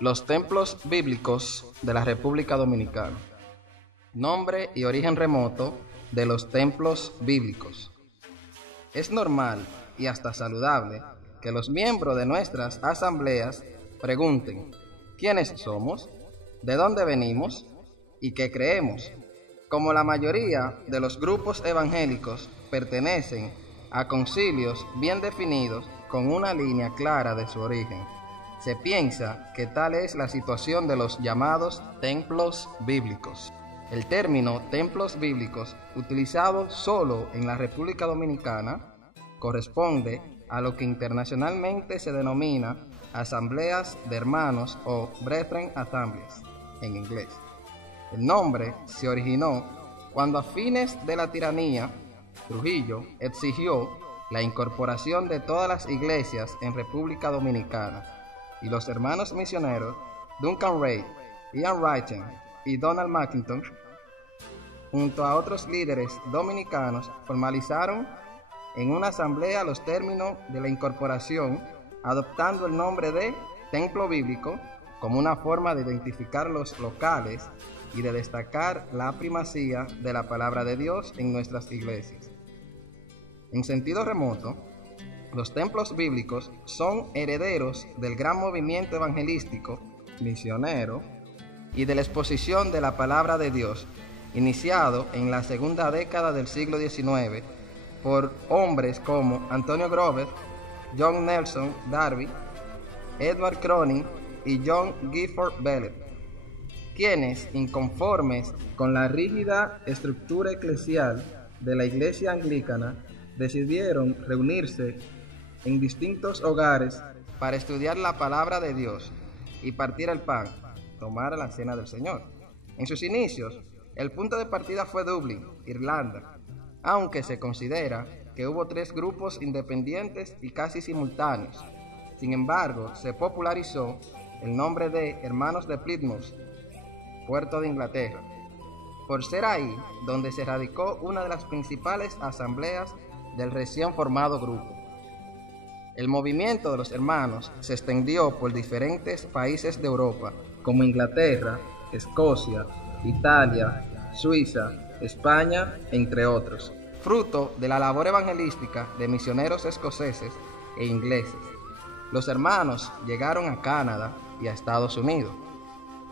Los templos bíblicos de la República Dominicana. Nombre y origen remoto de los templos bíblicos. Es normal y hasta saludable que los miembros de nuestras asambleas pregunten ¿quiénes somos? ¿De dónde venimos? ¿Y qué creemos? Como la mayoría de los grupos evangélicos pertenecen a concilios bien definidos con una línea clara de su origen, se piensa que tal es la situación de los llamados templos bíblicos. El término templos bíblicos, utilizado solo en la República Dominicana, corresponde a lo que internacionalmente se denomina asambleas de hermanos o Brethren Assemblies en inglés. El nombre se originó cuando a fines de la tiranía, Trujillo exigió la incorporación de todas las iglesias en República Dominicana, y los hermanos misioneros Duncan Ray, Ian Wrighton y Donald McIntosh, junto a otros líderes dominicanos, formalizaron en una asamblea los términos de la incorporación, adoptando el nombre de templo bíblico como una forma de identificar los locales y de destacar la primacía de la palabra de Dios en nuestras iglesias. En sentido remoto, los templos bíblicos son herederos del gran movimiento evangelístico, misionero y de la exposición de la palabra de Dios, iniciado en la segunda década del siglo XIX por hombres como Antonio Grover, John Nelson Darby, Edward Cronin y John Gifford Bellet, quienes, inconformes con la rígida estructura eclesial de la Iglesia Anglicana, decidieron reunirse en distintos hogares para estudiar la palabra de Dios y partir el pan, tomar la cena del Señor. En sus inicios, el punto de partida fue Dublín, Irlanda, aunque se considera que hubo 3 grupos independientes y casi simultáneos. Sin embargo, se popularizó el nombre de Hermanos de Plymouth, Puerto de Inglaterra, por ser ahí donde se radicó una de las principales asambleas del recién formado grupo. El movimiento de los hermanos se extendió por diferentes países de Europa, como Inglaterra, Escocia, Italia, Suiza, España, entre otros, fruto de la labor evangelística de misioneros escoceses e ingleses. Los hermanos llegaron a Canadá y a Estados Unidos.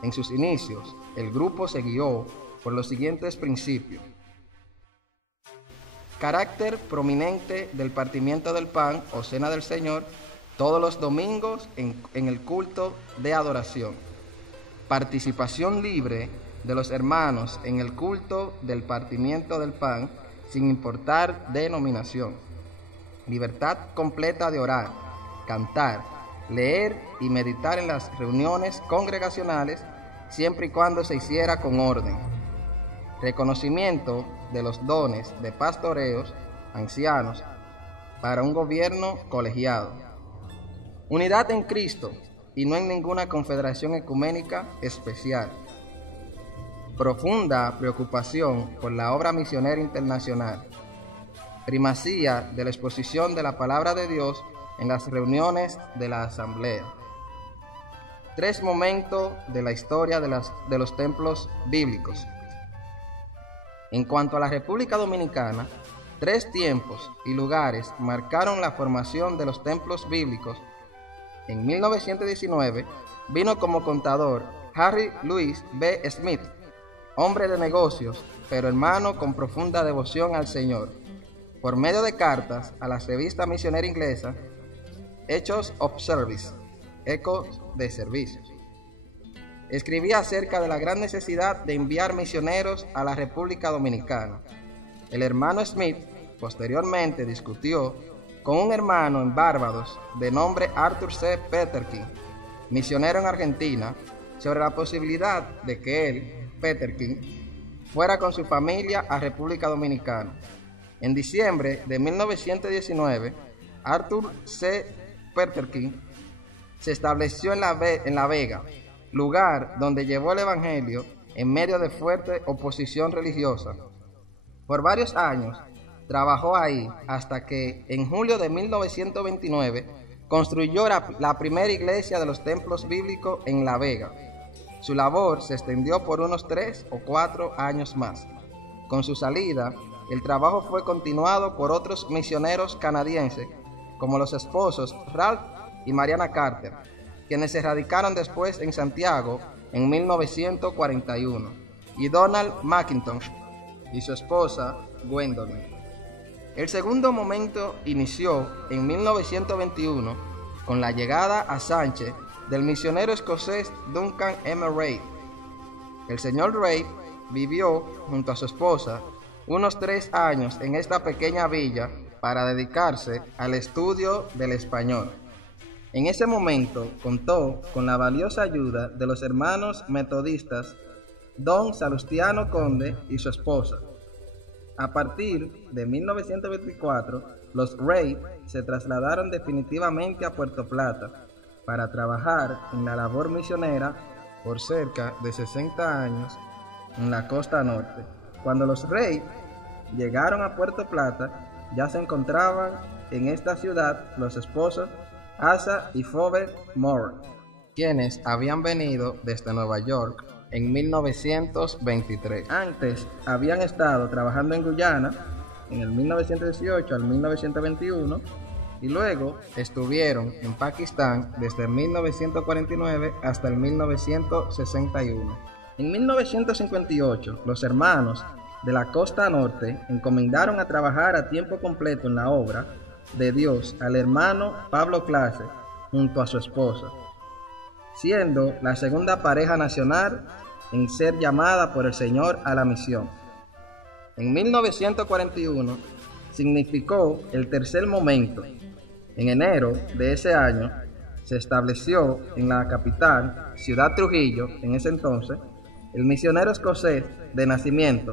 En sus inicios, el grupo se guió por los siguientes principios: carácter prominente del partimiento del pan o cena del Señor todos los domingos en el culto de adoración, participación libre de los hermanos en el culto del partimiento del pan sin importar denominación, libertad completa de orar, cantar, leer y meditar en las reuniones congregacionales siempre y cuando se hiciera con orden, reconocimiento de los dones de pastoreos, ancianos, para un gobierno colegiado, unidad en Cristo y no en ninguna confederación ecuménica especial, profunda preocupación por la obra misionera internacional, primacía de la exposición de la palabra de Dios en las reuniones de la asamblea. 3 momentos de la historia de los templos bíblicos. En cuanto a la República Dominicana, 3 tiempos y lugares marcaron la formación de los templos bíblicos. En 1919 vino como contador Harry Louis B. Smith, hombre de negocios, pero hermano con profunda devoción al Señor, por medio de cartas a la revista misionera inglesa Echoes of Service, Ecos de Servicios. Escribía acerca de la gran necesidad de enviar misioneros a la República Dominicana. El hermano Smith posteriormente discutió con un hermano en Barbados de nombre Arthur C. Peterkin, misionero en Argentina, sobre la posibilidad de que él, Peterkin, fuera con su familia a República Dominicana. En diciembre de 1919, Arthur C. Peterkin se estableció en La Vega, lugar donde llevó el evangelio en medio de fuerte oposición religiosa. Por varios años trabajó ahí hasta que en julio de 1929 Construyó la primera iglesia de los templos bíblicos en La Vega. Su labor se extendió por unos 3 o 4 años más. Con su salida, el trabajo fue continuado por otros misioneros canadienses, como los esposos Ralph y Mariana Carter, quienes se radicaron después en Santiago en 1941, y Donald McIntosh y su esposa Gwendolyn. El segundo momento inició en 1921 con la llegada a Sánchez del misionero escocés Duncan M. Reid. El señor Reid vivió junto a su esposa unos 3 años en esta pequeña villa para dedicarse al estudio del español. En ese momento contó con la valiosa ayuda de los hermanos metodistas Don Salustiano Conde y su esposa. A partir de 1924, los Reid se trasladaron definitivamente a Puerto Plata para trabajar en la labor misionera por cerca de 60 años en la costa norte. Cuando los Reid llegaron a Puerto Plata, ya se encontraban en esta ciudad los esposos Asa y Fobert Moore, quienes habían venido desde Nueva York en 1923. Antes habían estado trabajando en Guyana en el 1918 al 1921 y luego estuvieron en Pakistán desde 1949 hasta el 1961. En 1958, los hermanos de la costa norte encomendaron a trabajar a tiempo completo en la obra de Dios al hermano Pablo Clase junto a su esposa, siendo la segunda pareja nacional en ser llamada por el Señor a la misión. En 1941 significó el tercer momento. En enero de ese año se estableció en la capital, Ciudad Trujillo, en ese entonces, el misionero escocés de nacimiento,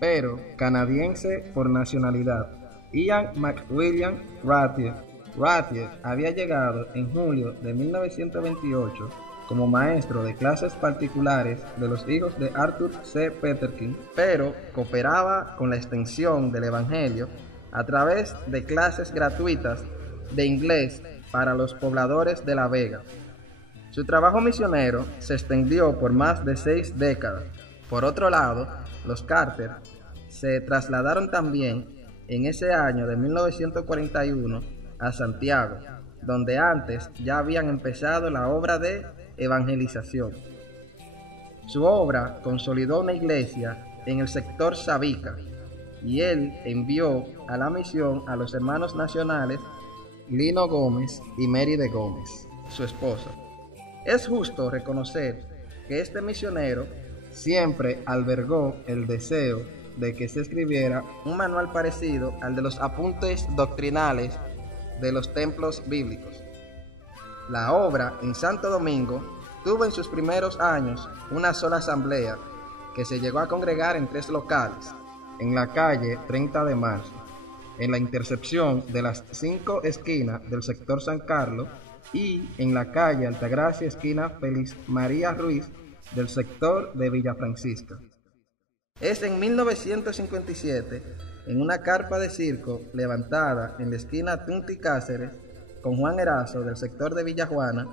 pero canadiense por nacionalidad, Ian McWilliam Ratier. Ratier había llegado en julio de 1928 como maestro de clases particulares de los hijos de Arthur C. Peterkin, pero cooperaba con la extensión del Evangelio a través de clases gratuitas de inglés para los pobladores de La Vega. Su trabajo misionero se extendió por más de 6 décadas. Por otro lado, los Carter se trasladaron también en ese año de 1941 a Santiago, donde antes ya habían empezado la obra de evangelización. Su obra consolidó una iglesia en el sector Sabica, y él envió a la misión a los hermanos nacionales Lino Gómez y Mary de Gómez, su esposa. Es justo reconocer que este misionero siempre albergó el deseo de que se escribiera un manual parecido al de los apuntes doctrinales de los templos bíblicos. La obra en Santo Domingo tuvo en sus primeros años una sola asamblea que se llegó a congregar en 3 locales, en la calle 30 de Marzo, en la intercepción de las 5 esquinas del sector San Carlos y en la calle Altagracia esquina Félix María Ruiz del sector de Villa Francisca. Es en 1957, en una carpa de circo levantada en la esquina Tunti Cáceres con Juan Erazo del sector de Villa Juana,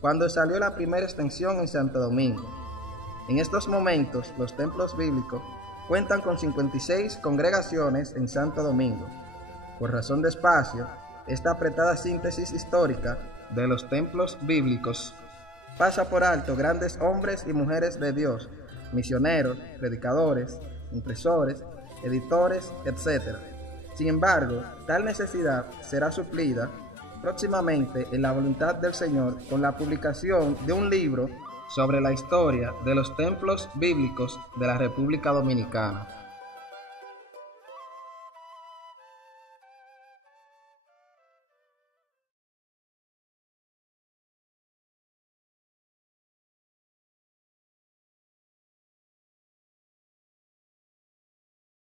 cuando salió la primera extensión en Santo Domingo. En estos momentos, los templos bíblicos cuentan con 56 congregaciones en Santo Domingo. Por razón de espacio, esta apretada síntesis histórica de los templos bíblicos pasa por alto grandes hombres y mujeres de Dios, misioneros, predicadores, impresores, editores, etc. Sin embargo, tal necesidad será suplida próximamente en la voluntad del Señor con la publicación de un libro sobre la historia de los templos bíblicos de la República Dominicana.